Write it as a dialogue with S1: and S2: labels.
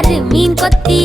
S1: பாரு மீன் கொத்தி.